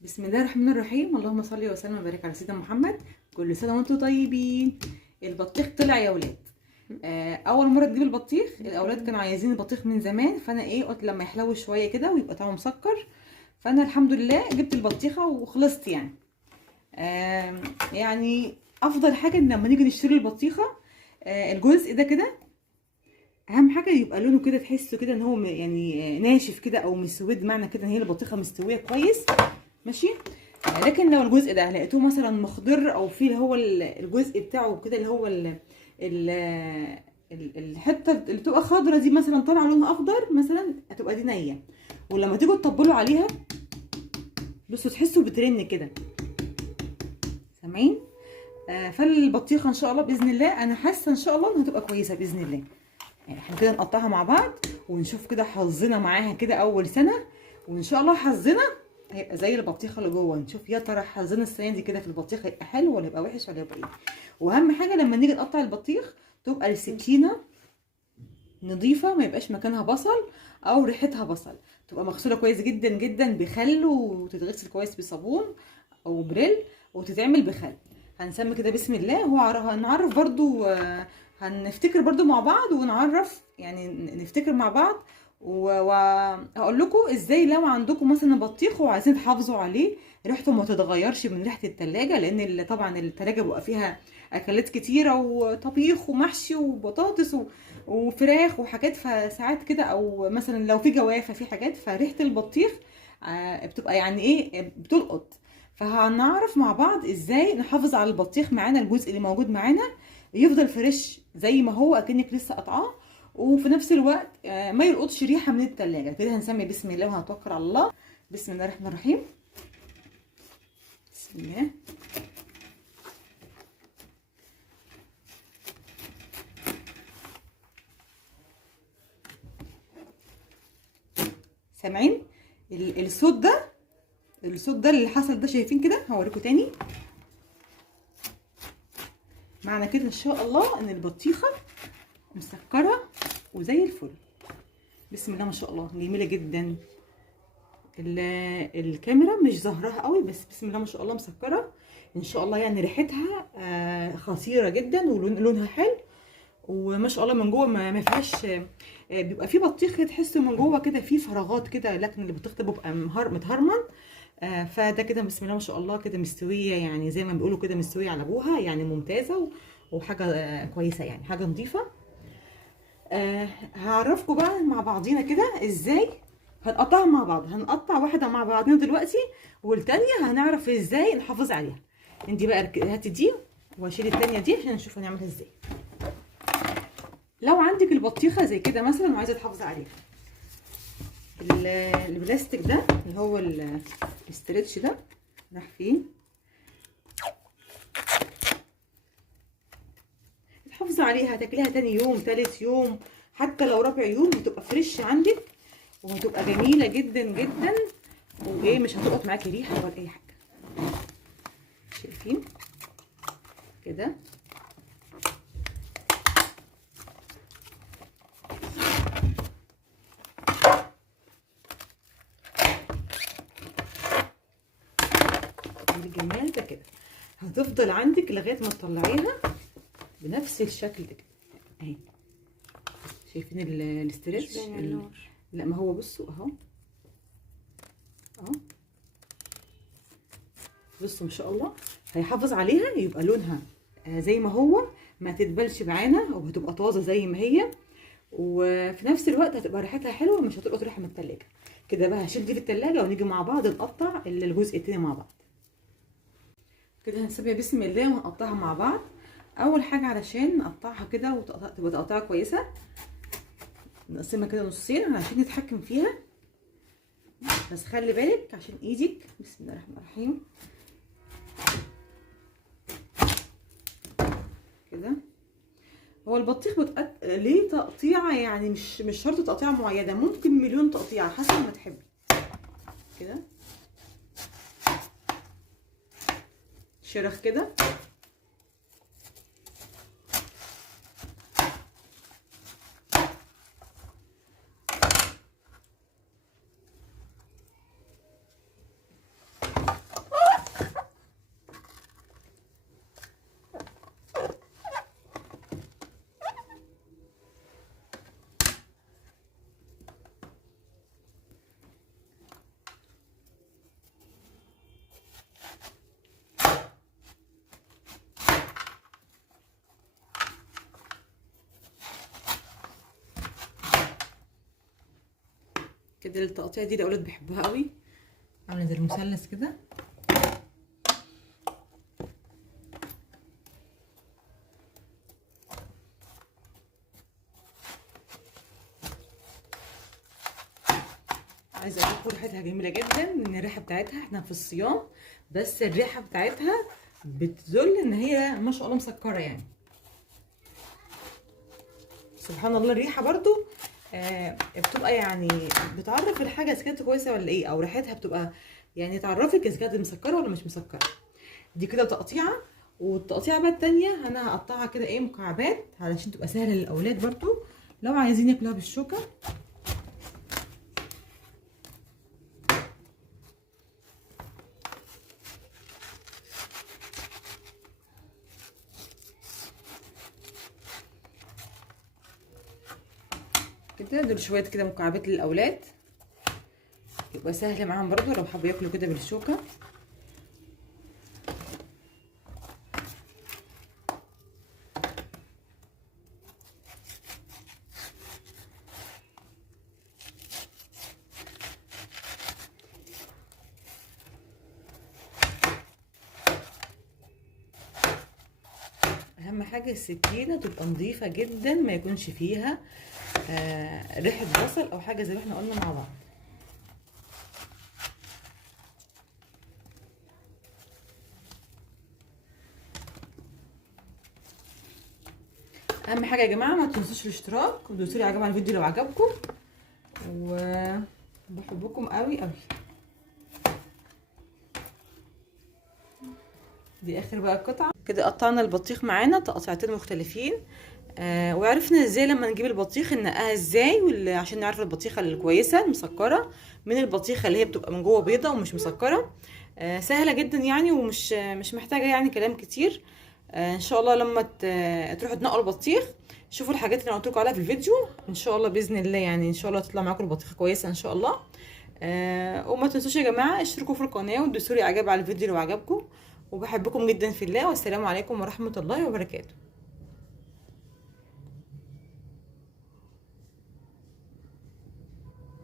بسم الله الرحمن الرحيم. اللهم صل وسلم وبارك على سيدنا محمد. كل سنه وانتم طيبين. البطيخ طلع يا ولاد. اول مره تجيب البطيخ، الاولاد كانوا عايزين البطيخ من زمان، فانا قلت لما يحلو شويه كده ويبقى طعمه مسكر، فانا الحمد لله جبت البطيخه وخلصت يعني. يعني افضل حاجه ان لما نيجي نشتري البطيخه، الجزء ده كده اهم حاجه يبقى لونه كده، تحسه كده ان هو يعني ناشف كده او مسود، معنى كده ان هي البطيخه مستويه كويس. ماشي. لكن لو الجزء ده لقيتوه مثلا مخضر او فيه اللي هو الجزء بتاعه كده اللي هو ال الحته اللي بتبقى خضره دي مثلا طالعه لونها اخضر مثلا، هتبقى دي نيه. ولما تيجوا تطبلوا عليها بصوا تحسوا بترن كده، سامعين؟ فالبطيخه ان شاء الله باذن الله انا حاسه ان شاء الله انها هتبقى كويسه باذن الله. يعني احنا كده نقطعها مع بعض ونشوف كده حظنا معاها كده اول سنه، وان شاء الله حظنا هيبقى زي البطيخه اللي جوه. نشوف يا ترى حظنا السنه دي كده في البطيخ هيبقى حلو ولا يبقى وحش ولا يبقى ايه. واهم حاجه لما نيجي نقطع البطيخ تبقى السكينه نظيفه، ما يبقاش مكانها بصل او ريحتها بصل، تبقى مغسوله كويس جدا جدا بخل، وتتغسل كويس بصابون او بريل، وتتعمل بخل. هنسمي كده بسم الله. هنعرف برضو، هنفتكر برضو مع بعض ونعرف، يعني نفتكر مع بعض. وهقول لكم ازاي لو عندكم مثلا بطيخ وعايزين تحافظوا عليه ريحته ما تتغيرش من ريحه التلاجة، لان طبعا التلاجة بيبقى فيها اكلات كتيره وطبيخ ومحشي وبطاطس وفراخ وحاجات، فساعات كده او مثلا لو في جوافه في حاجات، فريحه البطيخ بتبقى يعني ايه بتلقط. فهنعرف مع بعض ازاي نحافظ على البطيخ معانا، الجزء اللي موجود معانا يفضل فريش زي ما هو اكنك لسه قطعاه، وفي نفس الوقت ما يلقطش ريحه من التلاجة. كده هنسمي بسم الله وهنتوكل على الله. بسم الله الرحمن الرحيم. بسم الله. سامعين الصوت ده؟ الصوت ده اللي حصل ده، شايفين كده؟ هوريكم تاني. معنى كده ان شاء الله ان البطيخه مسكره وزي الفل. بسم الله ما شاء الله، جميله جدا. الكاميرا مش ظاهراها قوي، بس بسم الله ما شاء الله مسكره ان شاء الله. يعني ريحتها خطيره جدا ولونها حلو، وما شاء الله من جوه ما فيهاش بيبقى في بطيخ تحسه من جوه كده فيه فراغات كده، لكن اللي بطيخ ده بيبقى متهرمن. فده كده بسم الله ما شاء الله كده مستويه، يعني زي ما بيقولوا كده مستويه على ابوها، يعني ممتازه وحاجه كويسه، يعني حاجه نظيفه. هعرفكم بقى مع بعضينا كده ازاي هنقطعها مع بعض. هنقطع واحده مع بعضنا دلوقتي، والتانيه هنعرف ازاي نحافظ عليها. انت بقى هاتي دي واشيل التانيه دي عشان نشوف هنعملها ازاي. لو عندك البطيخه زي كده مثلا وعايزه تحافظي عليها، البلاستيك ده اللي هو الاسترتش ده راح فين؟ تحافظي عليها، هتاكليها تاني يوم تالت يوم، حتى لو رابع يوم هتبقى فريش عندك وهتبقى جميله جدا جدا، وايه مش هتقط معاكي ريحه ولا اي حاجه. شايفين كده؟ الجمال ده كده هتفضل عندك لغايه ما تطلعيها بنفس الشكل ده كده اهي. شايفين الاسترتش؟ لا ما هو بصوا اهو، اهو بصوا ما شاء الله هيحافظ عليها، يبقى لونها زي ما هو، ما تدبلش معانا وهتبقى طازه زي ما هي، وفي نفس الوقت هتبقى ريحتها حلوه، مش هتلقط ريحه من التلاجة. كده بقى هشيل دي في التلاجة ونيجي مع بعض نقطع الجزء التاني مع بعض. كده هنسيبها بسم الله ونقطعها مع بعض. اول حاجه علشان نقطعها كده وتبقى تقطيعه كويسه، نقسمها كده نصين عشان نتحكم فيها، بس خلي بالك عشان ايدك. بسم الله الرحمن الرحيم. كده هو البطيخ ليه تقطيعه، يعني مش شرط تقطيعه معينه، ممكن مليون تقطيعه حسب ما تحبي. كده شرخ كده. كده التقطيع دي الاولاد بيحبوها قوي، عامله زي المثلث كده. عايزه اقول لكم ريحتها جميله جدا، من الريحه بتاعتها احنا في الصيام، بس الريحه بتاعتها بتدل ان هي ما شاء الله مسكره يعني. سبحان الله الريحه برضو بتبقى يعني بتعرف الحاجه اذا كانت كويسه ولا ايه، او ريحتها بتبقى يعني تعرفك اذا كانت مسكره ولا مش مسكره. دي كده تقطيعه. والتقطيعه بقى التانيه انا هقطعها كده ايه مكعبات علشان تبقى سهله للاولاد برضو لو عايزين ياكلوها بالشوكه. كده دول شويه كده مكعبات للاولاد، يبقى سهل معاهم برضو لو حبوا ياكلوا كده بالشوكه. اهم حاجه السكينه تبقى نظيفه جدا، ما يكونش فيها ريحه بصل او حاجه زي ما احنا قلنا مع بعض. اهم حاجه يا جماعه ما تنسوش الاشتراك ودوسوا لي اعجاب على الفيديو لو عجبكم، وبحبكم قوي قوي. دي اخر بقى قطعه كده. قطعنا البطيخ معانا تقطيعتين مختلفين، وعرفنا ازاي لما نجيب البطيخ ننقاها ازاي، عشان نعرف البطيخه الكويسه المسكره من البطيخه اللي هي بتبقى من جوه بيضه ومش مسكره. سهله جدا يعني، ومش مش محتاجه يعني كلام كتير. ان شاء الله لما تروحوا تنقوا البطيخ شوفوا الحاجات اللي انا قلت لكم عليها في الفيديو، ان شاء الله باذن الله يعني ان شاء الله تطلع معاكم البطيخه كويسه ان شاء الله. وما تنسوش يا جماعه اشتركوا في القناه وتدوسوا لي اعجاب على الفيديو لو عجبكم، وبحبكم جدا في الله، والسلام عليكم ورحمه الله وبركاته.